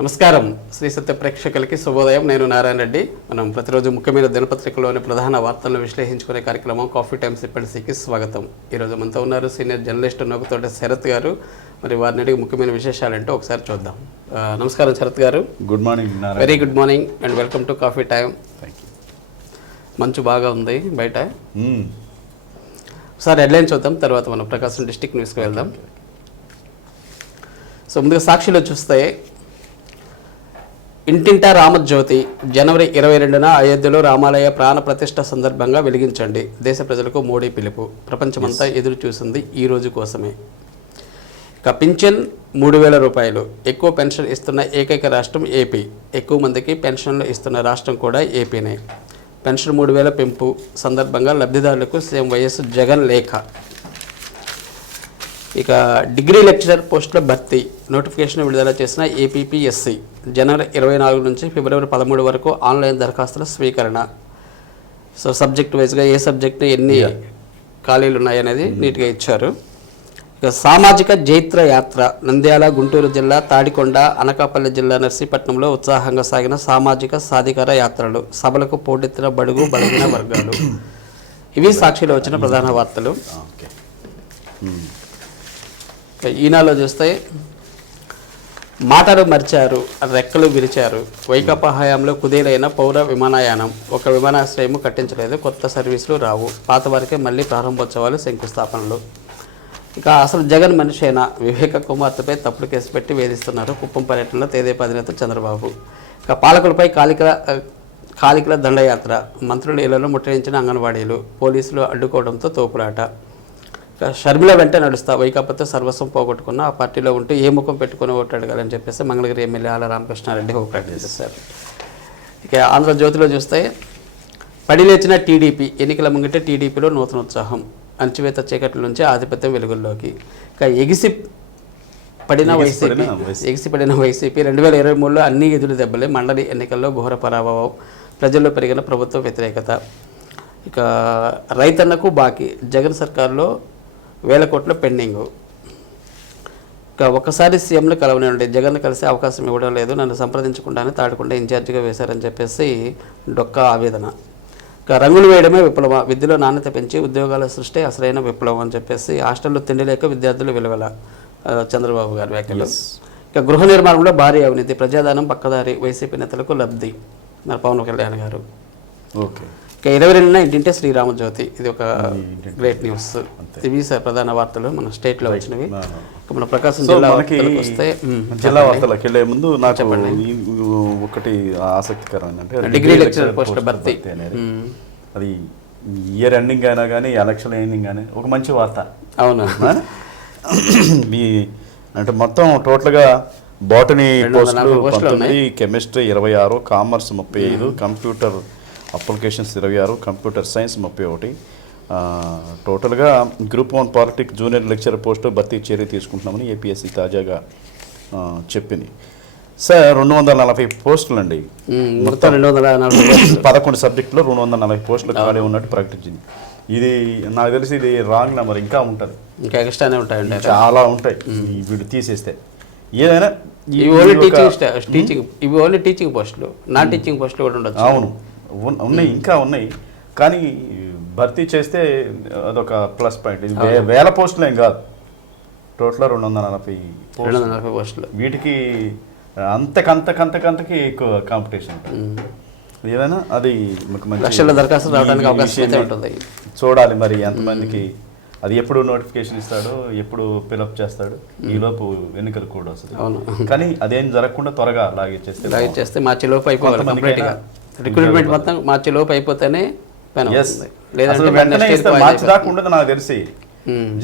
నమస్కారం శ్రీ సత్య ప్రేక్షకులకి శుభోదయం. నేను నారాయణ రెడ్డి. మనం ప్రతిరోజు ముఖ్యమైన దినపత్రికలోని ప్రధాన వార్తలను విశ్లేషించుకునే కార్యక్రమం కాఫీ టైమ్స్ ఇప్పటికి స్వాగతం. ఈరోజు మనతో ఉన్నారు సీనియర్ జర్నలిస్ట్ నోకుతోట శరత్ గారు. మరి వారిని అడిగి ముఖ్యమైన విశేషాలు ఏంటో ఒకసారి చూద్దాం. నమస్కారం శరత్ గారు. Good morning. Very good morning and welcome to coffee time. మంచు బాగా ఉంది బయట. ఒకసారి హెడ్లైన్ చూద్దాం, తర్వాత మనం ప్రకాశం డిస్టిక్ న్యూస్కి వెళ్దాం. సో ముందుగా సాక్షిలో చూస్తే, ఇంటింటా రామజ్యోతి జనవరి 22న అయోధ్యలో రామాలయ ప్రాణ ప్రతిష్ఠ సందర్భంగా వెలిగించండి. దేశ ప్రజలకు మోడీ పిలుపు. ప్రపంచమంతా ఎదురు చూసింది ఈ రోజు కోసమే. ఇక పింఛన్ 3000 రూపాయలు. ఎక్కువ పెన్షన్ ఇస్తున్న ఏకైక రాష్ట్రం ఏపీ. ఎక్కువ మందికి పెన్షన్లు ఇస్తున్న రాష్ట్రం కూడా ఏపీనే. పెన్షన్ 3000 పెంపు సందర్భంగా లబ్ధిదారులకు సీఎం వైఎస్ జగన్ లేఖ. ఇక డిగ్రీ లెక్చరర్ పోస్టుల భర్తీ నోటిఫికేషన్ విడుదల చేసిన ఏపీపీఎస్సీ. జనవరి 24 నుంచి ఫిబ్రవరి 13 వరకు ఆన్లైన్ దరఖాస్తుల స్వీకరణ. సో సబ్జెక్ట్ వైజ్గా ఏ సబ్జెక్టు ఎన్ని ఖాళీలు ఉన్నాయనేది నీట్గా ఇచ్చారు. ఇక సామాజిక జైత్ర యాత్ర. నంద్యాల, గుంటూరు జిల్లా తాడికొండ, అనకాపల్లి జిల్లా నర్సీపట్నంలో ఉత్సాహంగా సాగిన సామాజిక సాధికార యాత్రలు. సభలకు పోటెత్తిన బడుగు బలహీన వర్గాలు. ఇవి సాక్షిలో వచ్చిన ప్రధాన వార్తలు. ఈనాలో చూస్తే, మాటలు మర్చారు, రెక్కలు విరిచారు. వైకాపా హయాంలో కుదేలైన పౌర విమానయానం. ఒక విమానాశ్రయం కట్టించలేదు, కొత్త సర్వీసులు రావు. పాత వారికే మళ్ళీ ప్రారంభోత్సవాలు, శంకుస్థాపనలు. ఇక అసలు జగన్ మనిషేనా? వివేక కుమార్తెపై తప్పుడు కేసు పెట్టి వేధిస్తున్నారు. కుప్పం పర్యటనలో తెదేపా అధినేత చంద్రబాబు. ఇక పాలకులపై కాలికల దండయాత్ర. మంత్రుల ఇళ్లలో ముట్టడించిన అంగన్వాడీలు. పోలీసులు అడ్డుకోవడంతో తోపులాట. షర్మిల వెంట నడుస్తా, వైకాపాతో సర్వస్వం పోగొట్టుకున్న ఆ పార్టీలో ఉంటూ ఏ ముఖం పెట్టుకుని ఓటు అడగాలని చెప్పేసి మంగళగిరి ఎమ్మెల్యే ఆల రామకృష్ణారెడ్డి ప్రకటించారు. ఇక ఆంధ్రజ్యోతిలో చూస్తే, పడిలేచిన టీడీపీ. ఎన్నికల ముంగిట టీడీపీలో నూతన ఉత్సాహం. అణచివేత చీకట్ల నుంచి ఆధిపత్యం వెలుగుల్లోకి. ఇక ఎగిసిపడిన వైసీపీ 2023లో అన్ని ఎదురు దెబ్బలే. మండలి ఎన్నికల్లో ఘోర పరాభవం. ప్రజల్లో పెరిగిన ప్రభుత్వ వ్యతిరేకత. ఇక రైతన్నకు బాకీ. జగన్ సర్కారులో 1000 కోట్ల పెండింగు. ఇక ఒక్కసారి సీఎంను కలవనండి, జగన్ కలిసే అవకాశం ఇవ్వడం లేదు, నన్ను సంప్రదించకుండానే తాడికొండ ఇన్ఛార్జిగా వేశారని చెప్పేసి డొక్కా ఆవేదన. ఇక రంగులు వేయడమే విప్లవం. విద్యలో నాణ్యత పెంచి ఉద్యోగాల సృష్టి అసలైన విప్లవం అని చెప్పేసి హాస్టల్లో తిండి లేక విద్యార్థులు విలువల. చంద్రబాబు గారి వ్యాఖ్యలు. ఇక గృహ నిర్మాణంలో భారీ అవినీతి. ప్రజాదానం పక్కదారి. వైసీపీ నేతలకు లబ్ధి. మరి పవన్ కళ్యాణ్ గారు. ఓకే. ఇక 22న ఇంటింటే శ్రీరామజ్యోతి. ఇది ఒక గ్రేట్ న్యూస్. ఇవి సార్ ప్రధాన వార్తలు మన స్టేట్లో వచ్చినవి. మన ప్రకాశం జిల్లా వస్తే, జిల్లా వార్తలకు వెళ్ళే ముందు నాకు ఒకటి ఆసక్తికరం అంటే డిగ్రీ లెక్చరర్ పోస్టుల భర్తీ అనేది. అది ఇయర్ ఎండింగ్ అయినా కానీ ఎలక్షన్ ఎండింగ్ కానీ ఒక మంచి వార్త. అవును. మీ అంటే మొత్తం టోటల్గా బాటనీ పోస్టులు 19, chemistry 26, commerce 35, computer applications 26, computer science 31. టోటల్గా group 1 politics junior lecturer post భర్తీ చర్య తీసుకుంటున్నామని ఏపీఎస్సీ తాజాగా చెప్పింది. సార్ 240 పోస్టులు అండి. మొత్తం 11 సబ్జెక్టులో 240 పోస్టులు ఖాళీ ఉన్నట్టు ప్రకటించింది. ఇది నాకు తెలిసి ఇది రాంగ్ నెంబర్. ఇంకా ఉంటుంది, ఇంకా ఎక్స్ట్రానే ఉంటాయండి, చాలా ఉంటాయి. వీడు తీసేస్తే ఏదైనా ఇవి ఓన్లీ టీచింగ్ పోస్టులు, నాన్ టీచింగ్ పోస్టులు కూడా ఉండొచ్చు. అవును, ఉన్నాయి, ఇంకా ఉన్నాయి. కానీ భర్తీ చేస్తే అదొక ప్లస్ పాయింట్. ఇది 1000 పోస్టులు ఏం కాదు, టోటల్ 240 పోస్టులు. వీటికి అంతకంతకి ఎక్కువ కాంపిటీషన్ ఏదైనా. అది లక్షల దరఖాస్తులు రావడానికి అవకాశం అయితే ఉంటుంది. చూడాలి మరి ఎంతమందికి, అది ఎప్పుడు నోటిఫికేషన్ ఇస్తాడో, ఎప్పుడు ఫిలప్ చేస్తాడు. ఈలోపు ఎన్నికలు కూడా వస్తుంది. కానీ అదేం జరగకుండా త్వరగా లాగిచ్చేస్తే మార్చి లోపు అయిపోవాలి కంప్లీట్గా. రిక్రూట్మెంట్ మొత్తం మార్చి లోపు అయిపోతేనే మార్చి దాకా ఉండదు నాకు తెలిసి.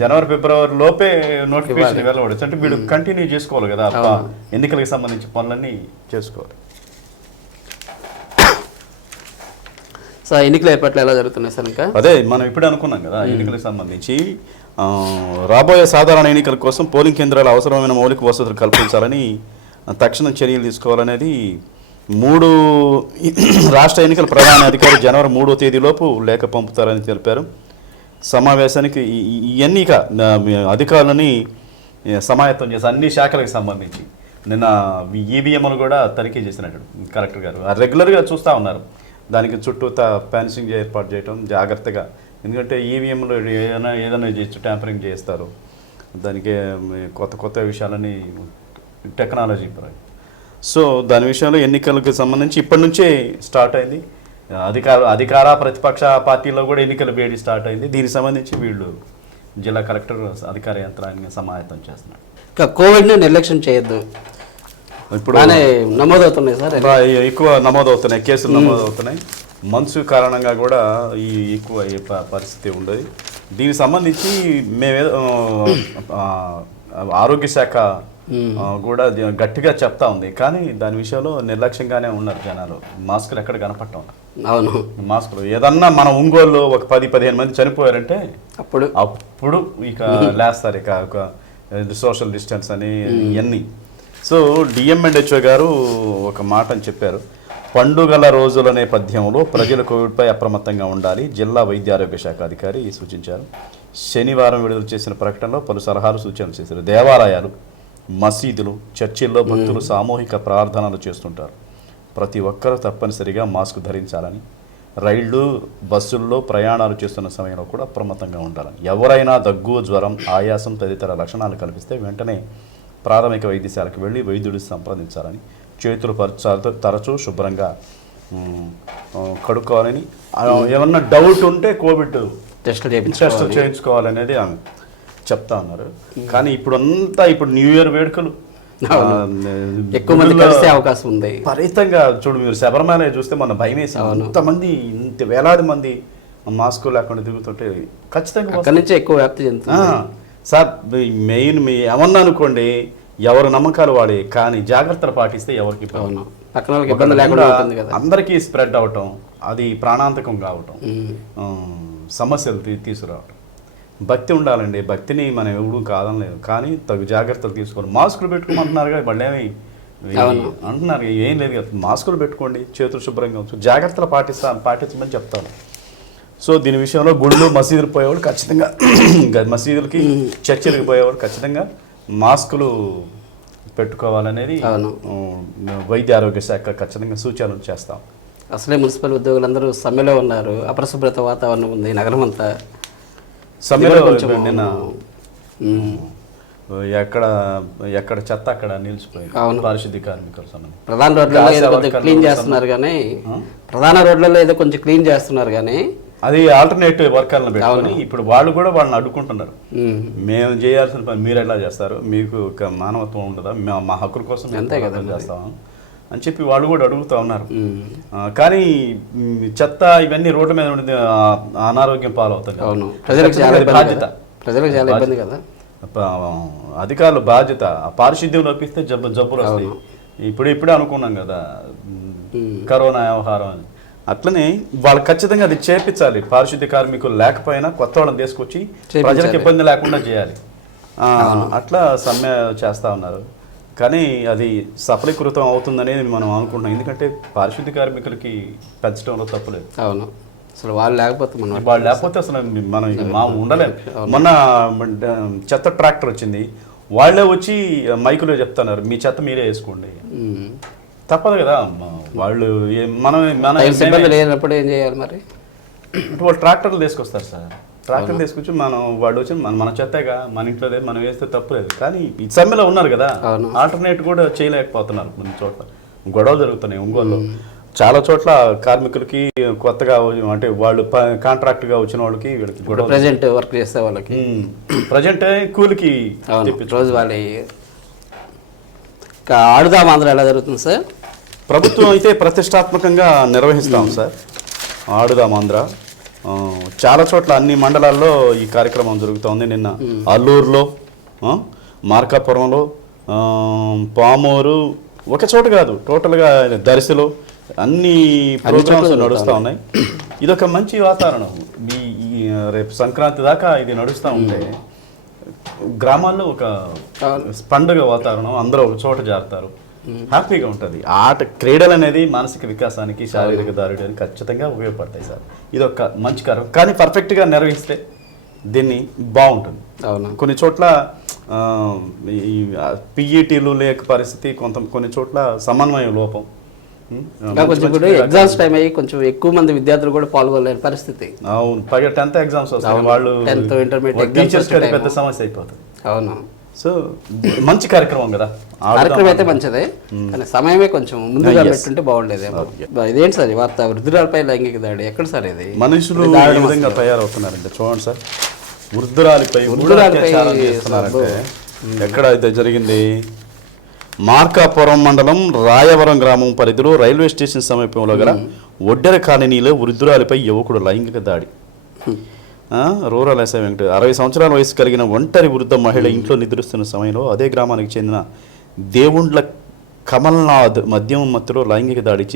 జనవరి ఫిబ్రవరి లోపే నోటిఫికేషన్ వెళ్ళవచ్చు. అంటే వీడు కంటిన్యూ చేసుకోవాలి కదా, ఎన్నికలకు సంబంధించి పనులన్నీ చేసుకోవాలి. సో ఎన్నికల ఏర్పాట్లు ఎలా జరుగుతున్నాయి సార్? ఇంకా అదే మనం ఇప్పుడు అనుకున్నాం కదా, ఎన్నికలకు సంబంధించి రాబోయే సాధారణ ఎన్నికల కోసం పోలింగ్ కేంద్రాలు అవసరమైన మౌలిక వసతులు కల్పించాలని, తక్షణ చర్యలు తీసుకోవాలనేది 3 రాష్ట్ర ఎన్నికల ప్రధాన అధికారి జనవరి 3వ తేదీలోపు లేఖ పంపుతారని తెలిపారు. సమావేశానికి ఇవన్నీ అధికారులని సమాయత్తం చేసి అన్ని శాఖలకు సంబంధించి నిన్న ఈవీఎంలు కూడా తనిఖీ చేసినట్టు కలెక్టర్ గారు రెగ్యులర్గా చూస్తూ ఉన్నారు. దానికి చుట్టూతా ఫెన్సింగ్ ఏర్పాటు చేయడం జాగ్రత్తగా, ఎందుకంటే ఈవీఎంలు ఏదైనా చేయొచ్చు, ట్యాంపరింగ్ చేస్తారు. దానికి కొత్త కొత్త విషయాలని టెక్నాలజీ పరంగా. సో దాని విషయంలో ఎన్నికలకు సంబంధించి ఇప్పటి నుంచే స్టార్ట్ అయింది. అధికార ప్రతిపక్ష పార్టీలో కూడా ఎన్నికల వేడి స్టార్ట్ అయింది. దీనికి సంబంధించి వీళ్ళు జిల్లా కలెక్టర్ అధికార యంత్రాంగం సమాయత్తం చేస్తున్నారు. ఇంకా కోవిడ్ని నిర్లక్ష్యం చేయొద్దు, ఇప్పుడు నమోదవుతున్నాయి సార్, ఎక్కువ నమోదవుతున్నాయి, కేసులు నమోదవుతున్నాయి. మంచు కారణంగా కూడా ఈ ఎక్కువ పరిస్థితి ఉండదు. దీనికి సంబంధించి మేమేదో ఆరోగ్య శాఖ కూడా గట్టిగా చెప్తా ఉంది, కానీ దాని విషయంలో నిర్లక్ష్యంగానే ఉన్నారు జనాలు. మాస్కులు ఎక్కడ కనపడటం. అవును, మాస్కులు ఏదన్నా మన ఒంగోలు ఒక 10-15 మంది చనిపోయారంటే అప్పుడు ఇక లేస్తారు, ఇక సోషల్ డిస్టెన్స్ అని ఇవన్నీ. సో డిఎంఎండ్హెచ్ఓ గారు ఒక మాట అని చెప్పారు. పండుగల రోజుల నేపథ్యంలో ప్రజలు కోవిడ్పై అప్రమత్తంగా ఉండాలి, జిల్లా వైద్య ఆరోగ్య శాఖ అధికారి సూచించారు. శనివారం విడుదల చేసిన ప్రకటనలో పలు సలహాలు సూచనలు చేశారు. దేవాలయాలు, మసీదులు, చర్చిల్లో భక్తులు సామూహిక ప్రార్థనలు చేస్తుంటారు. ప్రతి ఒక్కరూ తప్పనిసరిగా మాస్క్ ధరించాలని, రైళ్లు బస్సుల్లో ప్రయాణాలు చేస్తున్న సమయంలో కూడా అప్రమత్తంగా ఉండాలని, ఎవరైనా దగ్గు, జ్వరం, ఆయాసం తదితర లక్షణాలు కనిపిస్తే వెంటనే ప్రాథమిక వైద్యశాలకు వెళ్ళి వైద్యుడిని సంప్రదించాలని, చేతులు తరచూ శుభ్రంగా కడుక్కోవాలని, ఏమన్నా డౌట్ ఉంటే కోవిడ్ టెస్ట్ చేయించుకోవాలనేది చెప్తా ఉన్నారు. కానీ ఇప్పుడు న్యూ ఇయర్ వేడుకలు ఎక్కువ మంది కలిసే అవకాశం ఉంది. విపరీతంగా చూడు, మీరు శబరిమల చూస్తే మన భయం వేసి ఇంతమంది, ఇంత వేలాది మంది మాస్క్ లేకుండా తిరుగుతుంటే ఖచ్చితంగా అక్కడి నుంచే ఎక్కువ వ్యాప్తి చెందుతుంది సార్. మెయిన్ మీ ఏమన్నా అనుకోండి, ఎవరు నమ్మకాలు వాడి, కానీ జాగ్రత్తలు పాటిస్తే ఎవరికి అందరికీ స్ప్రెడ్ అవటం, అది ప్రాణాంతకం కావటం, సమస్యలు తీసుకురావటం. భక్తి ఉండాలండి, భక్తిని మనం ఎవరు కాదనలేదు, కానీ తగు జాగ్రత్తలు తీసుకోండి. మాస్కులు పెట్టుకోమంటున్నారు కదా, వాళ్ళు ఏమి అంటున్నారు, ఏం లేదు కదా, మాస్కులు పెట్టుకోండి, చేతులు శుభ్రంగా ఉంచు, జాగ్రత్తలు పాటించమని చెప్తాను. సో దీని విషయంలో గుళ్ళు, మసీదులు పోయేవాళ్ళు ఖచ్చితంగా, మసీదులకి చర్చిలకు పోయేవాళ్ళు ఖచ్చితంగా మాస్కులు పెట్టుకోవాలనేది వైద్య ఆరోగ్య శాఖ ఖచ్చితంగా సూచనలు చేస్తాం. అసలే మున్సిపల్ ఉద్యోగులందరూ సమ్మెలో ఉన్నారు, అపరిశుభ్రత వాతావరణం ఉంది నగరం అంతా. సమ్మెలో నిన్న ఎక్కడ చెత్త అక్కడ నిలిచిపోయింది పారిశుద్ధ్య కార్మికులు. ప్రధాన రోడ్లలో ఏదో కొంచెం క్లీన్ చేస్తున్నారు కానీ అది ఆల్టర్నేటివ్ వర్కర్లను పెట్టుకొని ఇప్పుడు వాళ్ళు కూడా వాళ్ళని అడ్డుకుంటున్నారు. మేము చేయాల్సిన పని మీరు ఎలా చేస్తారు, మీకు మానవత్వం ఉండదా, మా హక్కుల కోసం చేస్తాము అని చెప్పి వాళ్ళు కూడా అడుగుతూ ఉన్నారు. కానీ చెత్త ఇవన్నీ రోడ్డు మీద ఉండి అనారోగ్యం పాలవుతుంది. బాధ్యత అధికారుల బాధ్యత. పారిశుద్ధ్యం లోపిస్తే జబ్బులు వస్తాయి. ఇప్పుడే అనుకున్నాం కదా కరోనా వ్యవహారం అని. అట్లనే వాళ్ళు ఖచ్చితంగా అది చేపించాలి. పారిశుద్ధ్య కార్మికులు లేకపోయినా కొత్త వాళ్ళని తీసుకొచ్చి ప్రజలకు ఇబ్బంది లేకుండా చేయాలి. అట్లా సమ్మె చేస్తూ ఉన్నారు. కానీ అది సఫలీకృతం అవుతుందనేది మనం అనుకుంటున్నాం. ఎందుకంటే పారిశుద్ధ్య కార్మికులకి పెంచడంలో తప్పులేదు. అవును, అసలు వాళ్ళు లేకపోతే అసలు మనం ఉండలేము. మొన్న చెత్త ట్రాక్టర్ వచ్చింది, వాళ్ళే వచ్చి మైకులో చెప్తున్నారు మీ చెత్త మీరే వేసుకోండి. తప్పదు కదా, వాళ్ళు లేనప్పుడు ఏం చేయాలి మరి? వాళ్ళు ట్రాక్టర్లు తీసుకొస్తారు సార్, ట్రాక్టర్ తీసుకొచ్చి వాళ్ళు వచ్చి మన చెత్తగా మన ఇంట్లో లేదు మనం వేస్తే తప్పులేదు. కానీ ఈ సమ్మెలో ఉన్నారు కదా, ఆల్టర్నేట్ కూడా చేయలేకపోతున్నారు. కొన్ని చోట్ల గొడవలు జరుగుతున్నాయి. ఒంగోలు చాలా చోట్ల కార్మికులకి కొత్తగా అంటే వాళ్ళు కాంట్రాక్ట్గా వచ్చిన వాళ్ళకి వీళ్ళకి గొడవ, ప్రజెంట్ వర్క్ చేసే వాళ్ళకి ప్రజెంట్ కూలికి రోజు వాళ్ళ ఆడుదాం ఆంధ్ర ఎలా జరుగుతుంది సార్? ప్రభుత్వం అయితే ప్రతిష్టాత్మకంగా నిర్వహిస్తాం సార్ ఆడుదాం ఆంధ్ర. చాలా చోట్ల అన్ని మండలాల్లో ఈ కార్యక్రమం జరుగుతోంది. నిన్న అల్లూరులో, మార్కాపురంలో, పామూరు, ఒక చోట కాదు టోటల్గా దర్శిలో అన్ని ప్రోగ్రామ్స్ నడుస్తూ ఉన్నాయి. ఇదొక మంచి వాతావరణం. రేపు సంక్రాంతి దాకా ఇది నడుస్తూ ఉంటే గ్రామాల్లో ఒక పండుగ వాతావరణం, అందరూ ఒక చోట చేరతారు, హ్యాపీగా ఉంటుంది. క్రీడలు అనేది మానసిక వికాసానికి, శారీరక దారుడానికి ఖచ్చితంగా ఉపయోగపడతాయి సార్. ఇది ఒక మంచి కార్యం, కానీ పర్ఫెక్ట్గా నిర్వహిస్తే దీన్ని బాగుంటుంది. కొన్ని చోట్ల ఈ పిఈటీలు లేక పరిస్థితి కొన్ని చోట్ల సమన్వయ లోపం. ఇంకా కొంచెం కూడా ఎగ్జామ్స్ టైం అయ్యి కొంచెం ఎక్కువ మంది విద్యార్థులు కూడా పాల్గొనలేని పరిస్థితి. అవును, పైగా 10th ఎగ్జామ్స్ వస్తాయి, వాళ్ళు 10th ఇంటర్మీడియట్ టీచర్స్ పెద్ద సమస్య అయిపోతుంది. అవును, సో మంచి కార్యక్రమం కదా కార్యక్రమం అయితే మంచిదే, కానీ సమయమే కొంచెం ముందుగా పెట్టుంటే బాగుండేది. ఇదేంటి సార్ ఈ వార్త, వృద్ధురాలపై లైంగిక దాడి ఎక్కడ సార్ ఇది? మనుషులు ఏ విధంగా తయారవుతున్నారంటే చూడండి సార్, వృద్ధురాలిపై అత్యాచారం చేస్తున్నారంటే ఎక్కడ అయితే జరిగింది? మార్కాపురం మండలం రాయవరం గ్రామం పరిధిలో రైల్వే స్టేషన్ సమీపంలో గల ఒడ్డెర కాలనీలో వృద్ధురాలిపై యువకుడు లైంగిక దాడి. రూరల్ ఎస్ఐ 60 సంవత్సరాల వయసు కలిగిన ఒంటరి వృద్ధ మహిళ ఇంట్లో నిద్రిస్తున్న సమయంలో అదే గ్రామానికి చెందిన దేవుండ్ల కమల్నాథ్ మద్యం మత్తులో లైంగిక దాడి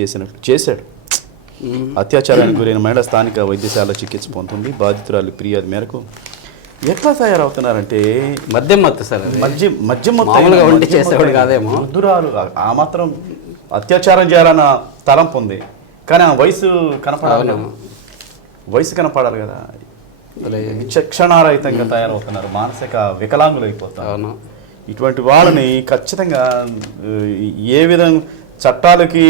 చేశాడు. అత్యాచారానికి గురైన మహిళ స్థానిక వైద్యశాలలో చికిత్స పొందుతుంది. బాధితురాలి ఫిర్యాదు మేరకు ఎట్లా తయారవుతున్నారంటే మద్యం మత్తు సార్, మద్యం వంటి చేసేవాడు కాదేమో, వృద్ధురాలు ఆ మాత్రం అత్యాచారం చేయాలన్న తలంపు ఉంది, కానీ ఆ వయసు కనపడాలి కదా. విచక్షణారహితంగా తయారవుతున్నారు, మానసిక వికలాంగులు అయిపోతారు. ఇటువంటి వాళ్ళని ఖచ్చితంగా ఏ విధంగా చట్టాలకి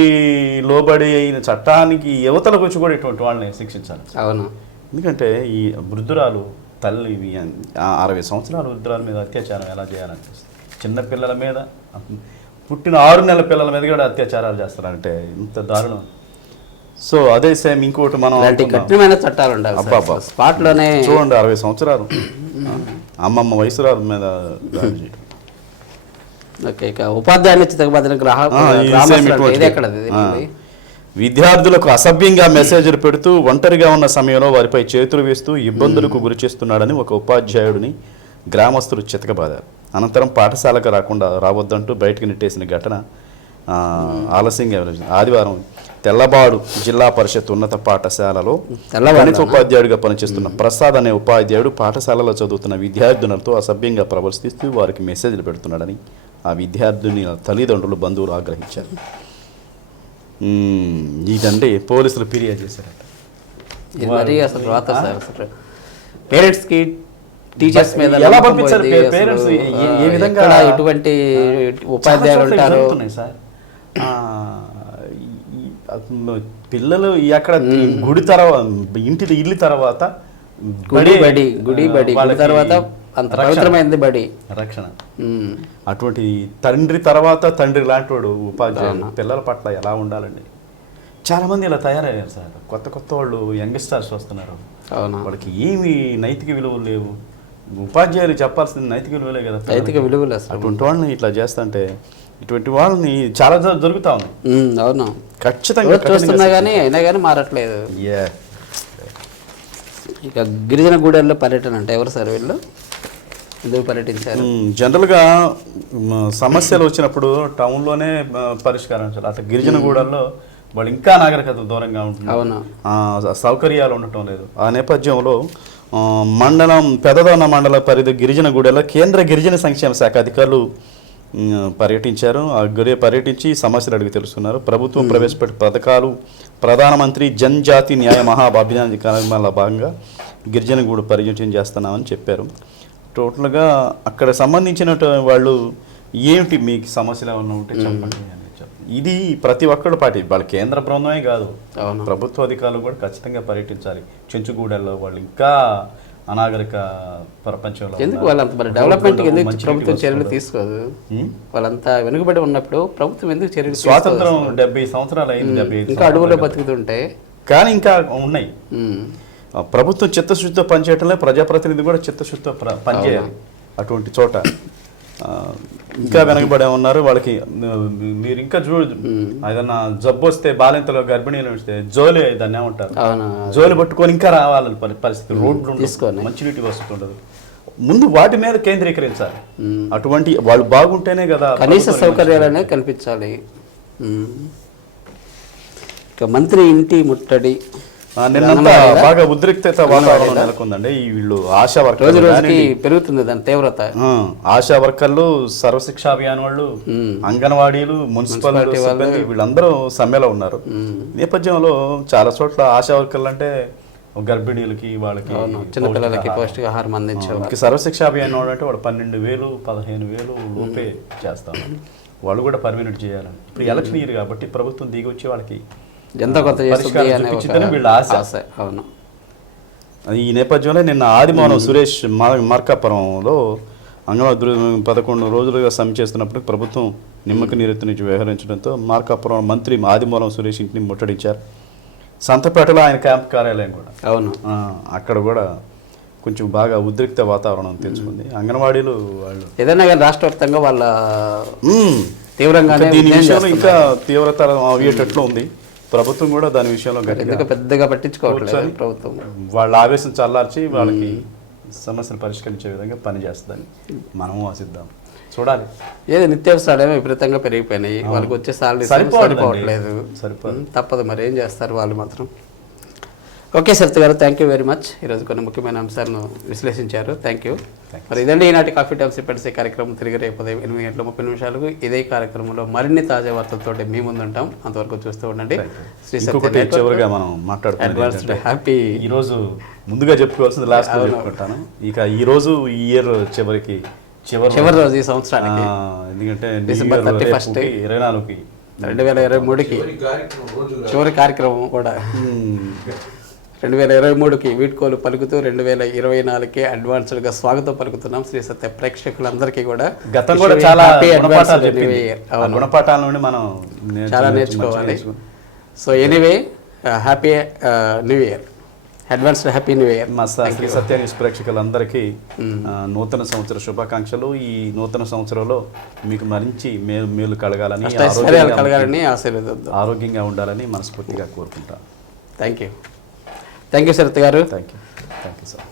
లోబడి అయిన చట్టానికి యువతలకు వచ్చి కూడా ఇటువంటి వాళ్ళని శిక్షించాలి. అవును, ఎందుకంటే ఈ వృద్ధురాలు తల్లి 60 సంవత్సరాల వృద్ధురాల మీద అత్యాచారం ఎలా చేయాలనిపిస్తుంది? చిన్న పిల్లల మీద, పుట్టిన 6 నెలల పిల్లల మీద కూడా అత్యాచారాలు చేస్తారంటే ఇంత దారుణం. సో అదే సేమ్ ఇంకోటి మనం కఠినమైన చట్టాలు ఉండాలి. అబ్బాబా స్పాట్లోనే చూడండి, 60 సంవత్సరాలు అమ్మమ్మ వయసురాల మీద దాడి చేయడం. ఓకే, ఇక ఉపాధ్యాయులు చిత్తకబద్దిన విద్యార్థులకు అసభ్యంగా మెసేజ్లు పెడుతూ ఒంటరిగా ఉన్న సమయంలో వారిపై చేతులు వేస్తూ ఇబ్బందులకు గురి చేస్తున్నాడని ఒక ఉపాధ్యాయుడిని గ్రామస్తులు చితకబాదారు. అనంతరం పాఠశాలకు రావద్దంటూ బయటకు నెట్టేసిన ఘటన ఆలస్యంగా ఆదివారం తెల్లబాడు జిల్లా పరిషత్ ఉన్నత పాఠశాలలో గణిత ఉపాధ్యాయుడిగా పనిచేస్తున్న ప్రసాద్ అనే ఉపాధ్యాయుడు పాఠశాలలో చదువుతున్న విద్యార్థులతో అసభ్యంగా ప్రవర్తిస్తూ వారికి మెసేజ్లు పెడుతున్నాడని ఆ విద్యార్థిని తల్లిదండ్రులు బంధువులు ఆగ్రహించారు. ఇదంటే పోలీసులు ఫిర్యాదు చేశారట. మరి అసలు రాత సార్ పేరెంట్స్కి టీచర్స్ మీద ఎలా పంపించారు? పేరెంట్స్ ఏ విధంగా ఎటువంటి ఉపాధ్యాయులు ఉంటారు సార్? పిల్లలు అక్కడ గుడి తర్వాత ఇల్లు తర్వాత గుడి తర్వాత అంత పవిత్రమైనది బడి రక్షణ. అటువంటి తండ్రి తర్వాత తండ్రి లాంటి వాడు ఉపాధ్యాయులు పిల్లల పట్ల ఎలా ఉండాలండి? చాలా మంది ఇలా తయారయ్యారు సార్. కొత్త వాళ్ళు యంగ్స్టర్స్ వస్తున్నారు, వాళ్ళకి ఏమి నైతిక విలువలు లేవు. ఉపాధ్యాయులు చెప్పాల్సిన నైతిక విలువలే కదా, నైతిక విలువలు. అటువంటి వాళ్ళని ఇట్లా చేస్తుంటే ఇటువంటి వాళ్ళని చాలా జరుగుతా ఉన్నాయి. అవును, ఖచ్చితంగా చూస్తున్నా కానీ అయినా కానీ మారట్లేదు. ఇక గిరిజన గూడెల్లో పర్యటన అంటే ఎవరు సార్ వీళ్ళు? ఎందుకు పర్యటించారు? జనరల్గా సమస్యలు వచ్చినప్పుడు టౌన్లోనే పరిష్కారం చేయాలి. అట్లా గిరిజన గూడల్లో వాళ్ళు ఇంకా నాగరికత దూరంగా ఉంటుంది. అవును, సౌకర్యాలు ఉండటం లేదు. ఆ నేపథ్యంలో పెదదోన మండల పరిధి గిరిజన గూడెల్లో కేంద్ర గిరిజన సంక్షేమ శాఖ అధికారులు పర్యటించారు. పర్యటించి సమస్యలు అడిగి తెలుసుకున్నారు. ప్రభుత్వం ప్రవేశపెట్టిన పథకాలు, ప్రధానమంత్రి జన్జాతి న్యాయ అభియాన కార్యక్రమాల భాగంగా గిరిజన గూడు పర్యటన చేస్తున్నామని చెప్పారు. టోటల్గా అక్కడ సంబంధించిన వాళ్ళు ఏమిటి మీకు సమస్యలు ఏమన్నా ఉంటే చెప్పండి అని చెప్పారు. ఇది ప్రతి ఒక్కరు వాళ్ళ కేంద్ర బృందమే కాదు, ప్రభుత్వ అధికారులు కూడా ఖచ్చితంగా పర్యటించాలి. చెంచుగూడెల్లో వాళ్ళు ఇంకా అనాగరిక ప్రపంచంలో ఎందుకు వాళ్ళంత మరి డెవలప్మెంట్ ఎందుకు ప్రభుత్వం చర్యలు తీసుకోదు? వాళ్ళంతా వెనుకబడి ఉన్నప్పుడు ప్రభుత్వం ఎందుకు చర్యలు? స్వాతంత్రం 70 సంవత్సరాలు అయింది, 75 ఇంకా అడుగులో బతుకుతుంటే కానీ ఇంకా ఉన్నాయి. ప్రభుత్వం చిత్తశుద్ధితో పనిచేయటంలో ప్రజాప్రతినిధి కూడా చిత్తశుద్ధితో పనిచేయాలి. అటువంటి చోట ఇంకా వెనకబడే ఉన్నారు. వాళ్ళకి మీరు ఇంకా ఏదన్నా జబ్బు వస్తే బాలింతలో గర్భిణీలు వస్తే జోలి దాన్ని ఏమంటారు, జోలి పట్టుకొని ఇంకా రావాలని పరిస్థితి. రోడ్లు తీసుకొని మంచినీటి వసతి ఉండదు. ముందు వాటి మీద కేంద్రీకరించాలి. అటువంటి వాళ్ళు బాగుంటేనే కదా కనీస సౌకర్యాలనే కల్పించాలి. ఇక మంత్రి ఇంటి ముట్టడి నిన్నంతా బాగా ఉద్రిక్తత వాతావరణం నెలకొందండి. వీళ్ళు ఆశా వర్కర్లు పెరుగుతుంది దాని తీవ్రత. ఆశా వర్కర్లు, సర్వశిక్ష అభియాన్ వాళ్ళు, అంగన్వాడీలు, మున్సిపల్ సిబ్బంది వీళ్ళందరూ సమ్మెలో ఉన్నారు. నేపథ్యంలో చాలా చోట్ల ఆశా వర్కర్లు అంటే గర్భిణీలకి వాళ్ళకి చిన్నపిల్లలకి పౌష్టికాహారం అందించేవారు. సర్వశిక్ష అభియాన్ అంటే వాడు 12,000 15,000 లోపే చేస్తాం. వాళ్ళు కూడా పర్మినెంట్ చేయాలని. ఇప్పుడు ఎలక్షన్ ఇయర్ కాబట్టి ప్రభుత్వం దిగి వచ్చి వాళ్ళకి ఎంత కొత్త చూపించిందని వీళ్ళ ఆశ. అవును. ఈ నేపథ్యంలో నిన్న ఆదిమూలం సురేష్ మార్కాపురంలో అంగన్వాడీ 11 రోజులుగా సమ్మె చేస్తున్నప్పుడు ప్రభుత్వం నిమ్మక నీరెత్తి నుంచి వ్యవహరించడంతో మార్కాపురం మంత్రి ఆదిమూలం సురేష్ ఇంటిని ముట్టడించారు. సంతపేటలో ఆయన క్యాంప్ కార్యాలయం కూడా. అవును. అక్కడ కూడా కొంచెం బాగా ఉద్రిక్త వాతావరణం తెలుసుకుంది. అంగన్వాడీలు వాళ్ళు ఏదైనా కానీ రాష్ట్ర వ్యాప్తంగా వాళ్ళ తీవ్రంగానే దీని విషయంలో ఇంకా తీవ్రతరం అయ్యేటట్లు ఉంది. ప్రభుత్వం కూడా దాని విషయంలో పెద్దగా పట్టించుకోవట్లేదు. ప్రభుత్వం వాళ్ళ ఆవేశం చల్లార్చి వాళ్ళకి సమస్యను పరిష్కరించే విధంగా పనిచేస్తుందని మనము ఆశిద్దాం. చూడాలి. ఏదో నిత్యావసరాలు విపరీతంగా పెరిగిపోయినాయి. వాళ్ళకి వచ్చే సాలరీ సరిపోవట్లేదు. తప్పదు, మరి ఏం చేస్తారు వాళ్ళు మాత్రం. ఓకే శరత్ గారు, థ్యాంక్ యూ వెరీ మచ్. ఈరోజు కొన్ని ముఖ్యమైన అంశాలను విశ్లేషించారు. Thank you. మరి ఇదండి ఈనాటి కాఫీ టైమ్స్ ఇప్పటిసే కార్యక్రమం. తిరిగి రేపు ఉదయం 8:30 ఇదే కార్యక్రమంలో మరిన్ని తాజా వార్తలతో మీ ముందు ఉంటాం. అంతవరకు చూస్తూ ఉండండి. శ్రీ చివరిగా మనం మాట్లాడుకుంటాం. హ్యాపీ. ఈరోజు ముందుగా చెప్పుకోవాల్సింది లాస్ట్ చెప్పుకుంటాను. ఇక ఈ రోజు ఈ ఇయర్ చివరి రోజు ఈ సంవత్సరానికి, ఎందుకంటే December 31 2024కి 2023కి చివరి కార్యక్రమం కూడా 2023కి వీడ్కోలు పలుకుతూ 2024కి అడ్వాన్స్డ్గా స్వాగతం పలుకుతున్నాం. శ్రీ సత్య ప్రేక్షకులందరికీ కూడా గతం కూడా చాలా గుణపాఠాల నుండి మనం చాలా నేర్చుకోవాలి. So anyway, happy new year, advanced happy new year. మా శ్రీ సత్య న్యూస్ ప్రేక్షకులందరికీ నూతన సంవత్సర శుభాకాంక్షలు. ఈ నూతన సంవత్సరంలో మీకు మరించి మేలు కలగాలని, ఆశీర్వదిద్దాం, ఆరోగ్యంగా ఉండాలని మనస్ఫూర్తిగా కోరుకుంటాను. థ్యాంక్ యూ శరత్ గారు. Thank you sir.